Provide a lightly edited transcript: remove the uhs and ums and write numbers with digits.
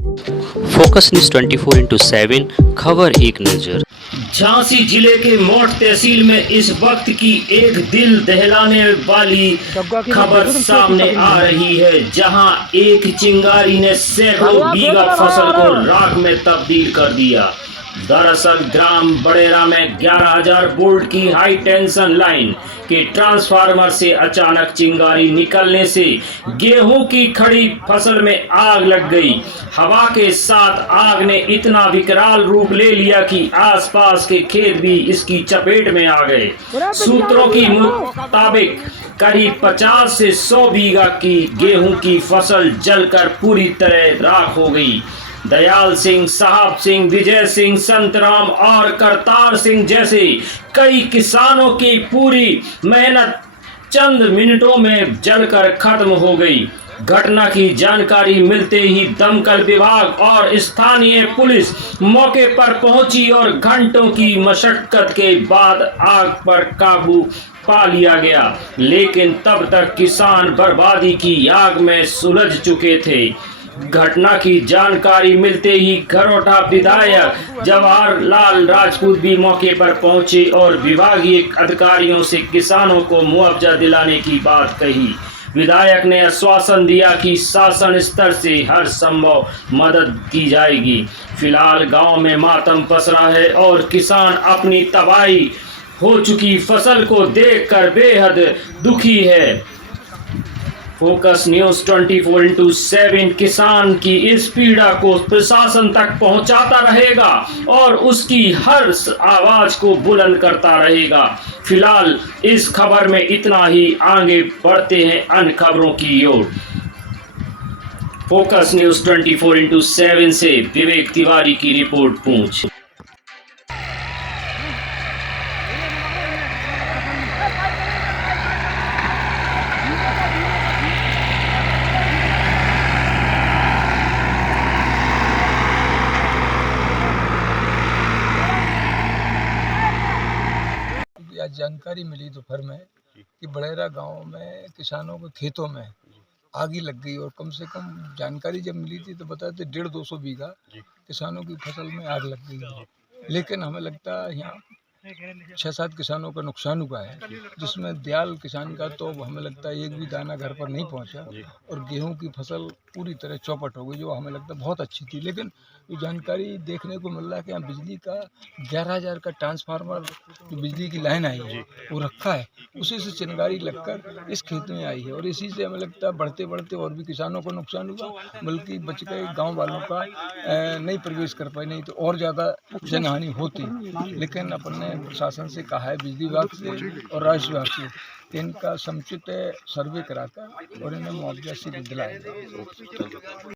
Focus news 24/7 खबर एक नजर। झांसी जिले के मोट तहसील में इस वक्त की एक दिल दहलाने वाली खबर सामने आ रही है, जहां एक चिंगारी ने सैकड़ों बीघा फसल को राख में तब्दील कर दिया। दरअसल ग्राम बड़ेरा में 11,000 वोल्ट की हाई टेंशन लाइन के ट्रांसफार्मर से अचानक चिंगारी निकलने से गेहूं की खड़ी फसल में आग लग गई। हवा के साथ आग ने इतना विकराल रूप ले लिया कि आसपास के खेत भी इसकी चपेट में आ गए। सूत्रों की मुताबिक करीब 50 से 100 बीघा की गेहूं की फसल जलकर पूरी तरह राख हो गई। दयाल सिंह, साहब सिंह, विजय सिंह, संतराम और करतार सिंह जैसे कई किसानों की पूरी मेहनत चंद मिनटों में जलकर खत्म हो गई। घटना की जानकारी मिलते ही दमकल विभाग और स्थानीय पुलिस मौके पर पहुंची और घंटों की मशक्कत के बाद आग पर काबू पा लिया गया, लेकिन तब तक किसान बर्बादी की आग में सुलझ चुके थे। घटना की जानकारी मिलते ही घरोटा विधायक जवाहरलाल राजपूत भी मौके पर पहुंचे और विभागीय अधिकारियों से किसानों को मुआवजा दिलाने की बात कही। विधायक ने आश्वासन दिया कि शासन स्तर से हर संभव मदद की जाएगी। फिलहाल गांव में मातम पसरा है और किसान अपनी तबाही हो चुकी फसल को देखकर बेहद दुखी है। फोकस न्यूज 24/7 किसान की इस पीड़ा को प्रशासन तक पहुंचाता रहेगा और उसकी हर आवाज को बुलंद करता रहेगा। फिलहाल इस खबर में इतना ही, आगे बढ़ते हैं अन्य खबरों की ओर। फोकस न्यूज 24/7 से विवेक तिवारी की रिपोर्ट पूंछ। आज जानकारी मिली दोपहर में कि बड़ेरा गांव में किसानों के खेतों में आग ही लग गई और कम से कम जानकारी जब मिली थी तो बताते 150-200 बीघा किसानों की फसल में आग लग गई। लेकिन हमें लगता है यहाँ 6-7 किसानों का नुकसान हुआ है, जिसमें दयाल किसान का तो हमें लगता है एक भी दाना घर पर नहीं पहुँचा और गेहूँ की फसल पूरी तरह चौपट हो गई, जो हमें लगता है बहुत अच्छी थी। लेकिन ये जानकारी देखने को मिल रहा है कि यहाँ बिजली का 11,000 का ट्रांसफार्मर, जो बिजली की लाइन आई है वो रखा है, उसी से चिंगारी लगकर इस खेत में आई है और इसी से हमें लगता है बढ़ते बढ़ते और भी किसानों को नुकसान हुआ, बल्कि बच गए गाँव वालों का नहीं प्रवेश कर पाए, नहीं तो और ज़्यादा जनहानि होती। लेकिन अपन ने प्रशासन से कहा है, बिजली विभाग से और राजस्व विभाग से, इनका समुचित सर्वे कराकर और इन्हें मुआवजा से दिलाएगा।